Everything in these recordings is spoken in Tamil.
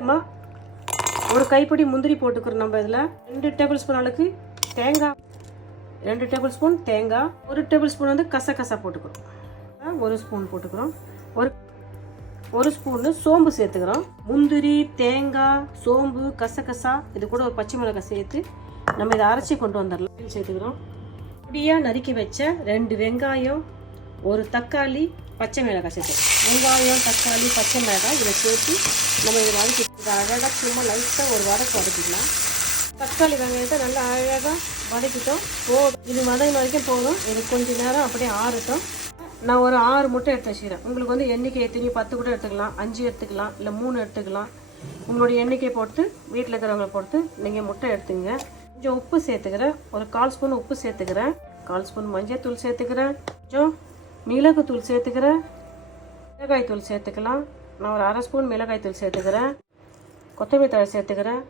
அம்மா ஒரு கைப்பிடி முந்திரி போட்டுக்கிறோம். நம்ம இதில் 2 டேபிள் ஸ்பூன் அளவுக்கு தேங்காய், 2 டேபிள் ஸ்பூன் தேங்காய், 1 டேபிள் ஸ்பூன் வந்து கசகசா போட்டுக்கிறோம். 1 ஸ்பூன் போட்டுக்கிறோம். ஒரு ஸ்பூன்னு சோம்பு சேர்த்துக்கிறோம். முந்திரி, தேங்காய், சோம்பு, கசகசா இது கூட ஒரு பச்சை மிளகாய் சேர்த்து நம்ம இதை அரைச்சி கொண்டு வந்துடலாம். சேர்த்துக்கிறோம். பொடியாக நறுக்கி வச்ச 2 வெங்காயம், 1 தக்காளி, பச்சை மிளகாய் சேர்த்துக்கிறோம். வெங்காயம், தக்காளி, பச்சை மிளகாய் இதை சேர்த்து நம்ம இதை வதக்கி அழகாக சும்மா லைட்டாக ஒரு வதக்கிக்கலாம். தக்காளி வெங்காயத்தை நல்லா அழகாக வதக்கிட்டோம். போதும், இது வதங்கின வரைக்கும் போதும். இது கொஞ்சம் நேரம் அப்படியே ஆறட்டும். நான் ஒரு 6 முட்டை எடுத்து வச்சுக்கிறேன். உங்களுக்கு வந்து எண்ணிக்கை எத்தனை 10 கூட எடுத்துக்கலாம், 5 எடுத்துக்கலாம், இல்லை 3 எடுத்துக்கலாம். உங்களுடைய எண்ணிக்கை பொறுத்து வீட்டில் இருக்கிறவங்களை பொறுத்து நீங்கள் முட்டை எடுத்துங்க. கொஞ்சம் உப்பு சேர்த்துக்கிறேன். ஒரு 1/4 ஸ்பூன் உப்பு சேர்த்துக்கிறேன். 1/4 ஸ்பூன் மஞ்சள் தூள் சேர்த்துக்கிறேன். கொஞ்சம் மிளகு தூள் சேர்த்துக்கிறேன். மிளகாய் தூள் சேர்த்துக்கலாம். நான் ஒரு 1/2 ஸ்பூன் மிளகாய் தூள் சேர்த்துக்கிறேன். கொத்தமல்லி தழை சேர்த்துக்கிறேன்.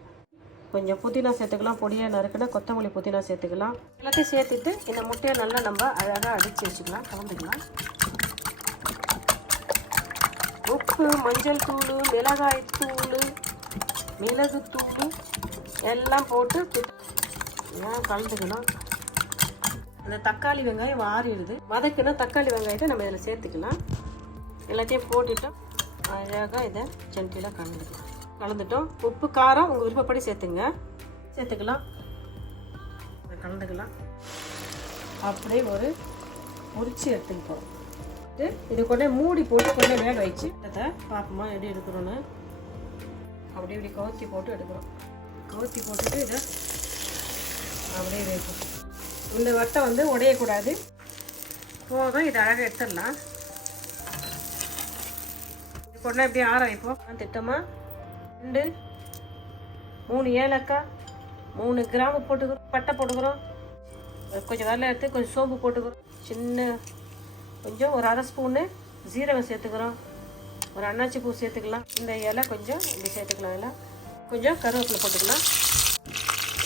கொஞ்சம் புதினா சேர்த்துக்கலாம். பொடியாக நறுக்கினா கொத்தமல்லி புதினா சேர்த்துக்கலாம். எல்லாத்தையும் சேர்த்துட்டு இந்த முட்டையை நல்லா நம்ம அழகாக அடித்து வச்சுக்கலாம். கலந்துக்கலாம். உப்பு, மஞ்சள் தூள், மிளகாய் தூள், மிளகு தூள் எல்லாம் போட்டு கலந்துக்கலாம். இந்த தக்காளி வெங்காயம் வாரிடுது. வதக்குனா தக்காளி வெங்காயத்தை நம்ம இதில் சேர்த்துக்கலாம். எல்லாத்தையும் போட்டுட்டோம். அழகாக இதை ஜென்டிலாக கலந்துட்டோம். உப்பு, காரம் உங்கள் விருப்பப்படி சேர்த்துக்கலாம். கலந்துக்கலாம். அப்படியே ஒரு உரிச்சி எடுத்துக்க போகிறோம். இது கொண்டே மூடி போட்டு கொண்டே வேக வச்சு அதை பார்ப்போமா எப்படி எடுக்கிறோன்னு. அப்படியே இப்படி கவுத்தி போட்டு எடுக்கிறோம். கவுத்தி போட்டுட்டு இதை அப்படியே வைப்போம். இந்த வட்டை வந்து உடையக்கூடாது. போதும், இதை அழகாக எடுத்துடலாம். இது கொண்டே இப்படி ஆற வைப்போம். திட்டமாக 2 3 ஏலக்காய், 3 கிராம்பு போட்டுக்கிறோம். பட்டை போட்டுக்கிறோம். கொஞ்சம் வெள்ளை எடுத்து கொஞ்சம் சோம்பு போட்டுக்கிறோம். கொஞ்சம் ஒரு 1/2 ஸ்பூனு ஜீரகம் சேர்த்துக்கிறோம். ஒரு அன்னாச்சி பூ சேர்த்துக்கலாம். இந்த இலை கொஞ்சம் இப்படி சேர்த்துக்கலாம். இலை கொஞ்சம் கருவேப்பிலை போட்டுக்கலாம்.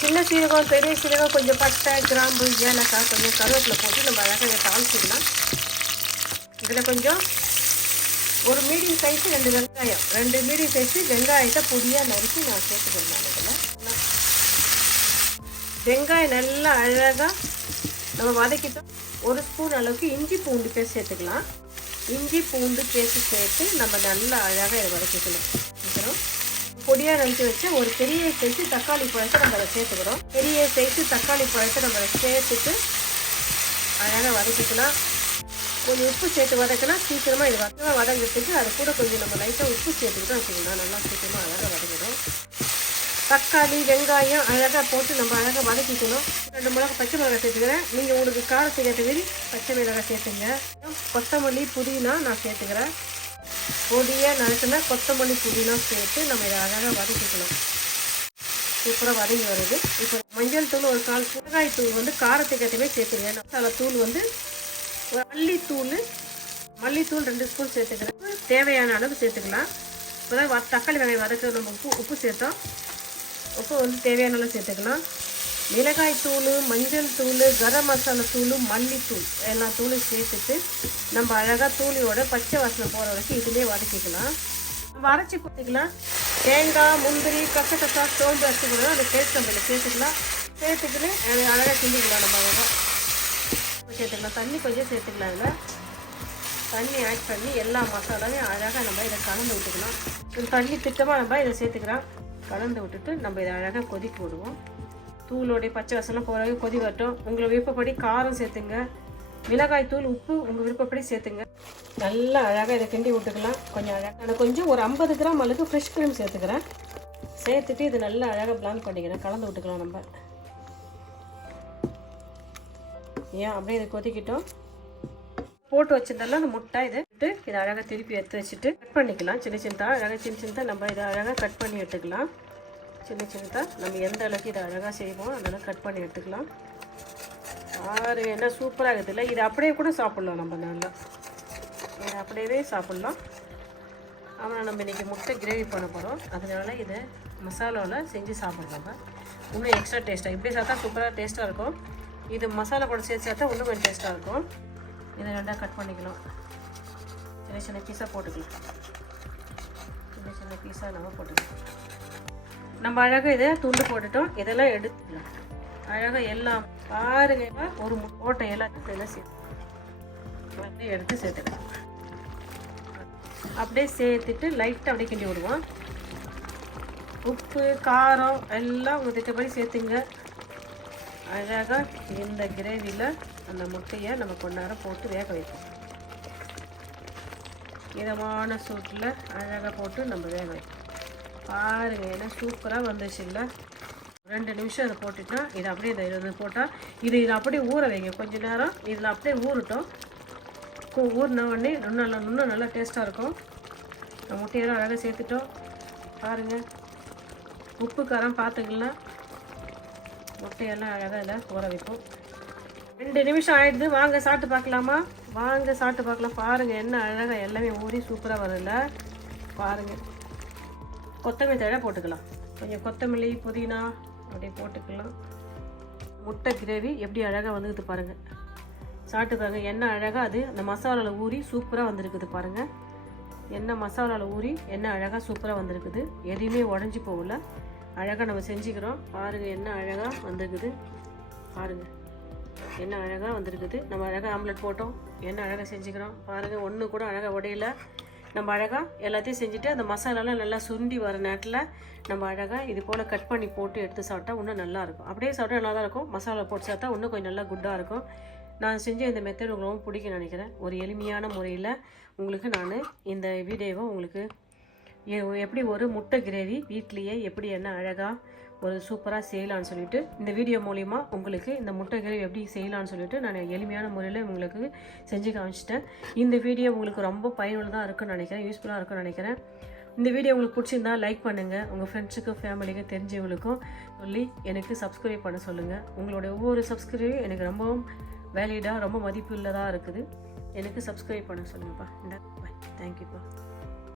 சின்ன சீரகம், பெரிய சீரகம், கொஞ்சம் பட்டை, கிராம்பு, ஏலக்காய், கொஞ்சம் கருவேப்பிலை போட்டு நம்ம அழகாக தாளிச்சிக்கலாம். இதில் கொஞ்சம் ஒரு மீடியம் சைஸு 2 வெங்காயம், 2 மீடியம் சைஸு வெங்காயத்தை பொடியாக நறுக்கி நான் சேர்த்துக்கிறேன். இதில் வெங்காயம் நல்லா அழகாக நம்ம வதக்கிட்டோம். 1 ஸ்பூன் அளவுக்கு இஞ்சி பூண்டு பேஸ்ட் சேர்த்துக்கலாம். இஞ்சி பூண்டு பேஸ்ட் சேர்த்து நம்ம நல்லா அழகாக இதை வதக்கிக்கலாம். அப்புறம் பொடியாக நறுக்கி வச்ச ஒரு பெரிய சைஸு தக்காளி பழத்தை நம்ம அதை சேர்த்துக்கிறோம். பெரிய சைஸு தக்காளி பழத்தை நம்ம அதை சேர்த்துட்டு அழகாக வதக்கிக்கலாம். கொஞ்சம் உப்பு சேர்த்து வதக்கினா சீக்கிரமாக இது வதங்கிறதுக்கு அது கூட கொஞ்சம் நம்ம லைட்டாக உப்பு சேர்த்துக்கிட்டோம் வச்சுக்கலாம். நல்லா சீக்கிரமாக அழகாக வதக்கிடும். தக்காளி, வெங்காயம் அழகாக போட்டு நம்ம அழகாக வதக்கிக்கணும். 2 மிளகா பச்சை மிளகாய் சேர்த்துக்கிறேன். நீங்கள் உங்களுக்கு காரத்துக்கு ஏற்ற மாரி பச்சை மிளகாய் சேர்த்துங்க. கொத்தமல்லி, புதினா நான் சேர்த்துக்கிறேன். பொடியாக நறுக்குனா கொத்தமல்லி, புதினா சேர்த்து நம்ம இதை அழகாக வதக்கிக்கணும். சூப்பராக வதங்கி வருது. இப்போ மஞ்சள் தூள் ஒரு 1/4 ஸ்பூன், மிளகாய் தூள் வந்து காரத்துக்கு ஏற்ற மாதிரி சேர்த்துக்கிறேன். மசாலா தூள் வந்து ஒரு மல்லித்தூள் 2 ஸ்பூன் சேர்த்துக்கிறேன். தேவையான அளவு சேர்த்துக்கலாம். இப்போ தான் தக்காளி வெங்காயம் வதக்க நம்ம உப்பு சேர்த்தோம். உப்பு வந்து தேவையான அளவு சேர்த்துக்கலாம். மிளகாய் தூள், மஞ்சள் தூள், கரம் மசாலா தூள், மல்லித்தூள் எல்லா தூளும் சேர்த்துட்டு நம்ம அழகாக தூளியோட பச்சை வாசனை போகிற வரைக்கும் இதிலே வதக்கிக்கலாம். நம்ம அரைச்சி ஊற்றிக்கலாம். தேங்காய், முந்திரி, கசகசா, சோம்பு அரைச்சி போடலாம். அந்த டேஸ்ட் நம்ம சேர்த்துக்கலாம். சேர்த்துக்கிட்டு அழகாக கிண்டிக்கலாம். நம்ம அழகாக சேர்த்துக்கலாம். தண்ணி கொஞ்சம் சேர்த்துக்கலாம். இதில் தண்ணி ஆட் பண்ணி எல்லா மசாலாவையும் அழகாக நம்ம இதை கலந்து விட்டுக்கலாம். ஒரு தண்ணி திட்டமாக நம்ம இதை சேர்த்துக்கிறோம். கலந்து விட்டுட்டு நம்ம இதை அழகாக கொதிக்க விடுவோம். தூளோடைய பச்சை வாசலாம் போகிற கொதி வரட்டும். உங்களை விருப்பப்படி காரம் சேர்த்துங்க. மிளகாய் தூள், உப்பு உங்கள் விருப்பப்படி சேர்த்துங்க. நல்லா அழகாக இதை கிண்டி விட்டுக்கலாம். கொஞ்சம் அழகாக நான் கொஞ்சம் ஒரு 50 கிராம் அளவுக்கு ஃப்ரெஷ் க்ரீம் சேர்த்துக்கிறேன். சேர்த்துட்டு இது நல்லா அழகாக பிளான் பண்ணிக்கிறேன். கலந்து விட்டுக்கலாம். நம்ம அப்படியே இதை கொதிக்கிட்டோம். போட்டு வச்சிருந்தாலும் அந்த முட்டை இதை அழகாக திருப்பி எடுத்து வச்சுட்டு கட் பண்ணிக்கலாம். சின்னதாக அழகாக சின்னதாக நம்ம இதை அழகாக கட் பண்ணி எடுத்துக்கலாம். சின்னதாக நம்ம எந்த அளவுக்கு இதை அழகாக செய்வோம் அதெல்லாம் கட் பண்ணி எடுத்துக்கலாம். என்ன சூப்பராக இருக்குது இல்லை? இது அப்படியே கூட சாப்பிட்லாம். நம்ம நல்லா இதை அப்படியே சாப்பிட்லாம். ஆனால் நம்ம இன்றைக்கி முட்டை கிரேவி பண்ண போகிறோம். அதனால் இதை மசாலாவில் செஞ்சு சாப்பிட்றோம். இன்னும் எக்ஸ்ட்ரா டேஸ்ட்டாக இப்படி சாப்பிட்டா சூப்பராக டேஸ்ட்டாக இருக்கும். இது மசாலா கூட சேர்த்து சாப்பிட்டா இன்னும் கொஞ்சம் டேஸ்ட்டாக இருக்கும். இதை 2ஆக கட் பண்ணிக்கலாம். சின்ன சின்ன பீஸாக போட்டுக்கலாம். சின்ன சின்ன பீஸாக நம்ம போட்டுக்கலாம். நம்ம அழகாக இதை துண்டு போட்டுட்டோம். இதெல்லாம் எடுத்துக்கலாம். அழகாக எல்லாம் பாருங்க. ஒரு ஓட்டை எல்லாத்தையும் இதெல்லாம் சேர்த்து எடுத்து சேர்த்துக்கலாம். அப்படியே சேர்த்துட்டு லைட்டாக அப்படியே கிண்டி விடுவோம். உப்பு காரம் எல்லாம் உங்கள் திட்டப்படி சேர்த்துங்க. அழகாக இந்த கிரேவியில் அந்த முட்டையை நம்ம கொஞ்ச நேரம் போட்டு வேக வைப்போம். இதமான சூட்டில் அழகாக போட்டு நம்ம வேக வைப்போம். பாருங்கள், ஏன்னா சூப்பராக வந்துச்சு இல்லை. 2 நிமிஷம் இதை போட்டுட்டா இதை அப்படியே இதை போட்டால் இதில் அப்படியே ஊற வைங்க கொஞ்சம் நேரம். இதில் அப்படியே ஊறட்டும். ஊறின உடனே இன்னும் நல்லா டேஸ்ட்டாக இருக்கும். முட்டையெல்லாம் அழகாக சேர்த்துட்டோம். பாருங்கள், உப்பு காரம் பார்த்துக்கலாம். முட்டையெல்லாம் அழகாக இதில் ஊற வைப்போம். 2 நிமிஷம் ஆகிடுது. வாங்க சாப்பிட்டு பார்க்கலாமா? வாங்க சாப்பிட்டு பார்க்கலாம். பாருங்கள், என்ன அழகாக எல்லாமே ஊறி சூப்பராக வரல. பாருங்கள், கொத்தமல்லி தழை போட்டுக்கலாம். கொஞ்சம் கொத்தமல்லி புதினா அப்படியே போட்டுக்கலாம். முட்டை கிரேவி எப்படி அழகாக வந்துக்குது பாருங்கள். சாப்பிட்டு பாருங்கள், எண்ணெய் அழகாக அது அந்த மசாலாவில் ஊறி சூப்பராக வந்திருக்குது பாருங்கள். எண்ணெய் மசாலாவில் ஊறி எண்ணெய் அழகாக சூப்பராக வந்திருக்குது. எதுவுமே உடஞ்சி போகல. அழகாக நம்ம செஞ்சுக்கிறோம். பாருங்கள், எண்ணெய் அழகாக வந்திருக்குது. பாருங்கள், எண்ணெய் அழகாக வந்திருக்குது. நம்ம அழகாக ஆம்லெட் போட்டோம். எண்ணெய் அழகாக செஞ்சுக்கிறோம். பாருங்கள், ஒன்று கூட அழகாக உடையில. நம்ம அழகாக எல்லாத்தையும் செஞ்சுட்டு அந்த மசாலாலாம் நல்லா சுண்டி வர நேரத்தில் நம்ம அழகாக இது போல் கட் பண்ணி போட்டு எடுத்து சாப்பிட்டா இன்னும் நல்லாயிருக்கும். அப்படியே சாப்பிட்டா நல்லா தான் இருக்கும். மசாலா போட்டு சாப்பிட்டா இன்னும் கொஞ்சம் நல்லா குட்டாக இருக்கும். நான் செஞ்ச இந்த மெத்தட் உங்களுக்கு ரொம்ப பிடிக்கும்னு நினைக்கிறேன். ஒரு எளிமையான முறையில் உங்களுக்கு நான் இந்த வீடியோவை உங்களுக்கு எப்படி ஒரு முட்டை கிரேவி வீட்லேயே எப்படி என்ன அழகாக ஒரு சூப்பராக செய்யலான்னு சொல்லிட்டு இந்த வீடியோ மூலிமா உங்களுக்கு இந்த முட்டை கிரேவி எப்படி செய்யலான்னு சொல்லிட்டு நான் எளிமையான முறையில் உங்களுக்கு செஞ்சு காமிச்சிட்டேன். இந்த வீடியோ உங்களுக்கு ரொம்ப பயனுள்ளதாக இருக்குன்னு நினைக்கிறேன். யூஸ்ஃபுல்லாக இருக்குன்னு நினைக்கிறேன். இந்த வீடியோ உங்களுக்கு பிடிச்சிருந்தா லைக் பண்ணுங்கள். உங்கள் ஃப்ரெண்ட்ஸுக்கும் ஃபேமிலிக்கும் தெரிஞ்சவங்களுக்கும் சொல்லி எனக்கு சப்ஸ்கிரைப் பண்ண சொல்லுங்கள். உங்களோட ஒவ்வொரு சப்ஸ்கிரைபும் எனக்கு ரொம்பவும் வேலிடாக ரொம்ப மதிப்பு உள்ளதாக இருக்குது. எனக்கு சப்ஸ்கிரைப் பண்ண சொல்லுங்கப்பா. இந்த பாய். தேங்க்யூப்பா.